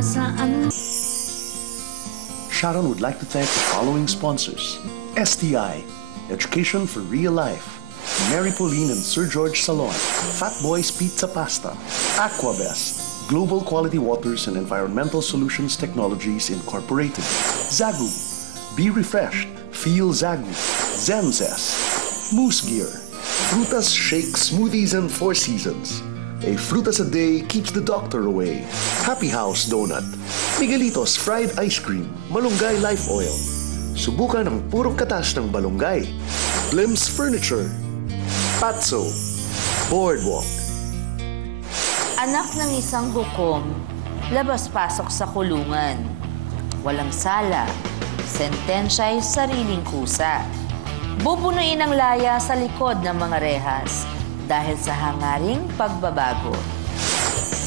nasaan. Sharon would like to thank the following sponsors: STI, Education for Real Life; Mary Pauline and Sir George Salon; Fat Boys Pizza Pasta; Aquabest; Global Quality Waters and Environmental Solutions Technologies Incorporated; Zagu; Be Refreshed, Feel Zagu; Zenzest; Moose Gear; Frutas Shake Smoothies and Four Seasons; a Frutas a Day keeps the doctor away; Happy House Donut; Miguelitos Fried Ice Cream; Malunggay Life Oil; subukan ang purong katas ng Balunggay; Blim's Furniture; Patso; Boardwalk. Anak ng isang hukom, labas-pasok sa kulungan. Walang sala, sentensya'y sariling kusa. Bubunuin ang laya sa likod ng mga rehas dahil sa hangaring pagbabago.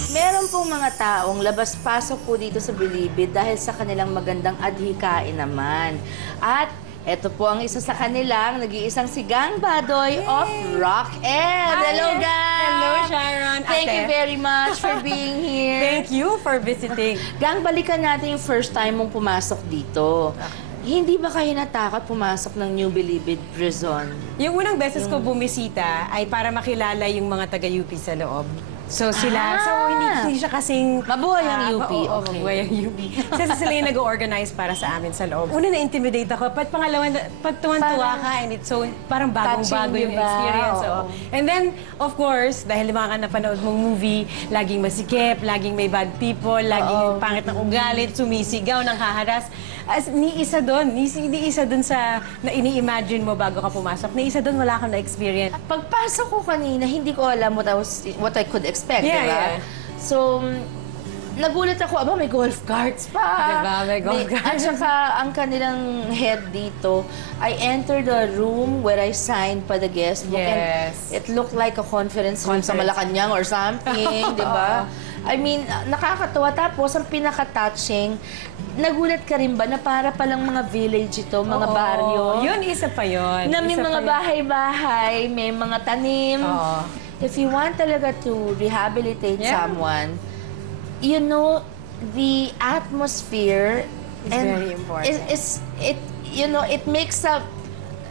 Meron pong mga taong labas-pasok po dito sa Bilibid dahil sa kanilang magandang adhikain naman. At ito po ang isa sa kanilang nag-iisang si Gang Badoy of Rock Ed. Hello, Gang! Hello, Sharon. Thank you very much for being here. Thank you for visiting. Gang, balikan natin yung first time mong pumasok dito. Hindi ba kayo natakot pumasok ng New Bilibid Prison? Yung unang beses ko bumisita ay para makilala yung mga taga-UP sa loob. So sila, hindi siya kasing... Mabuhay ang UP. Oo, Okay. mabuhay ang UP. Kasi sila yung nag-organize para sa amin sa loob. Una na-intimidate ako, pangalawa, pag tuwan-tuwa ka, and it's so, parang bagong-bago yung experience. Oo. And then, of course, dahil mga napanood mong movie, laging masikip, laging may bad people, laging pangit ng ugalit, sumisigaw, nang haharas. As ni isa doon sa na ini-imagine mo bago ka pumasok. Ni isa doon wala kang na-experience. Pagpasok ko kanina, hindi ko alam what I could expect, Yeah, diba? yeah. So, nagulat ako, may golf carts pa. Diba? May golf carts. At saka, ang kanilang head dito, I entered the room where I signed pa the guest book. Yes. And it looked like a conference room sa Malacanang or something, diba? I mean, nakakatuwa. Tapos, ang pinaka-touching, nagulat ka rin ba na para palang mga village ito, mga baryo? Yun, isa pa yun. Na may mga bahay-bahay, may mga tanim. If you want talaga to rehabilitate someone, you know, the atmosphere is very important. It makes up,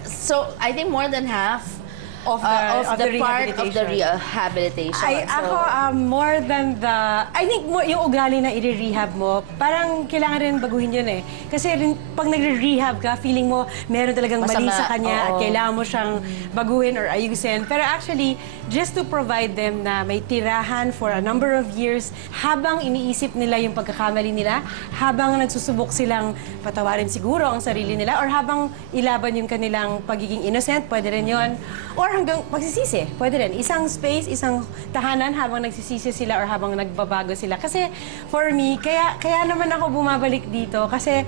so I think more than half of the part of the rehabilitation. Ako, more than the... I think yung ugali na i-rehab mo, parang kailangan rin baguhin yun eh. Kasi pag nagre-rehab ka, feeling mo meron talagang mali sa kanya at kailangan mo siyang baguhin or ayusin. Pero actually, just to provide them na may tirahan for a number of years, habang iniisip nila yung pagkakamali nila, habang nagsusubok silang patawarin siguro ang sarili nila, or habang ilaban yung kanilang pagiging innocent, pwede rin yun. Or hanggang magsisisi. Pwede rin. Isang space, isang tahanan habang nagsisisi sila or habang nagbabago sila. Kasi for me, kaya naman ako bumabalik dito. Kasi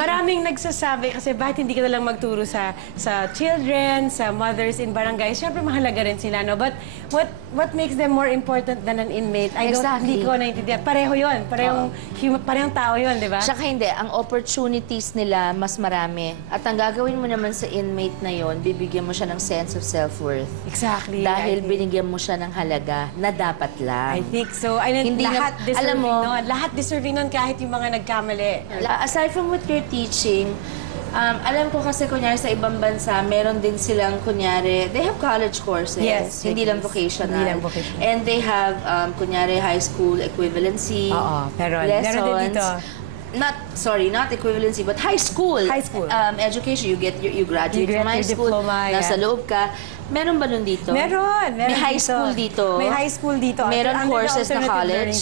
maraming nagsasabi, kasi bakit hindi ka na lang magturo sa children, sa mothers in barangays? Siyempre, mahalaga rin sila, no? But what makes them more important than an inmate? Hindi ko naiintindihan. Pareho yun. Parehong tao yun, di ba? Saka hindi. Ang opportunities nila, mas marami. At ang gagawin mo naman sa inmate na yon, bibigyan mo siya ng sense of self-worth. Exactly. Dahil binigyan mo siya ng halaga na dapat lang. I think so. Hindi lahat deserving nun. Lahat deserving nun kahit yung mga nagkamali. Aside from what you're teaching, alam ko kasi kunyari sa ibang bansa, meron din silang kunyari, they have college courses. Yes. Hindi lang vocational. Hindi lang vocational. And they have kunyari high school equivalency. Pero lessons. meron din dito. Not equivalency, but high school. High school. Education. You graduate from high school. Diploma, nasa loob ka. Meron ba nun dito? Meron May high school dito. May high school dito. Meron courses na college.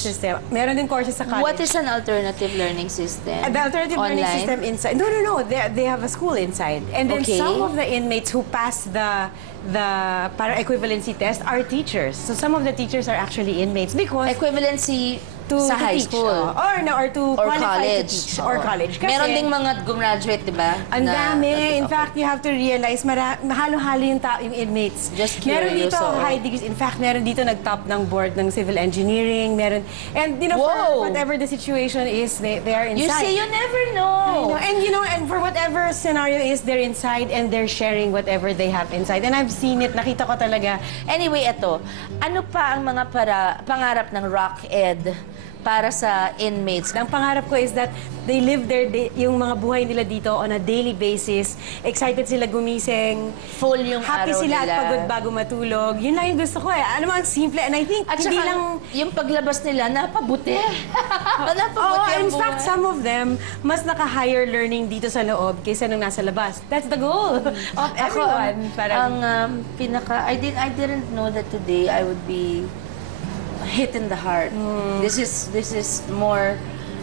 Meron din courses sa college. What is an alternative learning system? The alternative learning system inside. No. They have a school inside. And then some of the inmates who pass the para equivalency test are teachers. So some of the teachers are actually inmates because equivalency sa high school. Or to qualify to teach. Or college. Kasi meron ding mga gumraduate, di ba? Ang dami. In fact, you have to realize, mahalo-halo yung inmates. Just curious. Meron dito high degrees. In fact, meron dito nag-top ng board ng civil engineering. Meron. And, for whatever the situation is, they are inside. You see, you never know. And for whatever scenario is, they're inside and they're sharing whatever they have inside. And I've seen it. Nakita ko talaga. Anyway, ano pa ang mga pangarap ng Rock Ed para sa inmates. Ang pangarap ko is that they live yung mga buhay nila dito on a daily basis. Excited sila gumising. Full yung happy araw sila nila. at pagod bago matulog. Yun lang yung gusto ko eh. Ano ang simple. And I think, At hindi saka, lang... yung paglabas nila, napabuti. Napabuti ang in buhay. fact, some of them, mas naka-higher learning dito sa loob kaysa nung nasa labas. That's the goal of everyone. I didn't know that today I would be hit in the heart. This is more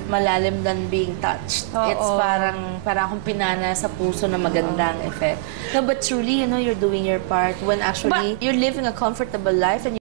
malalim than being touched. It's parang akong pinana sa puso na magandang effect. No, but truly, you're doing your part when actually you're living a comfortable life and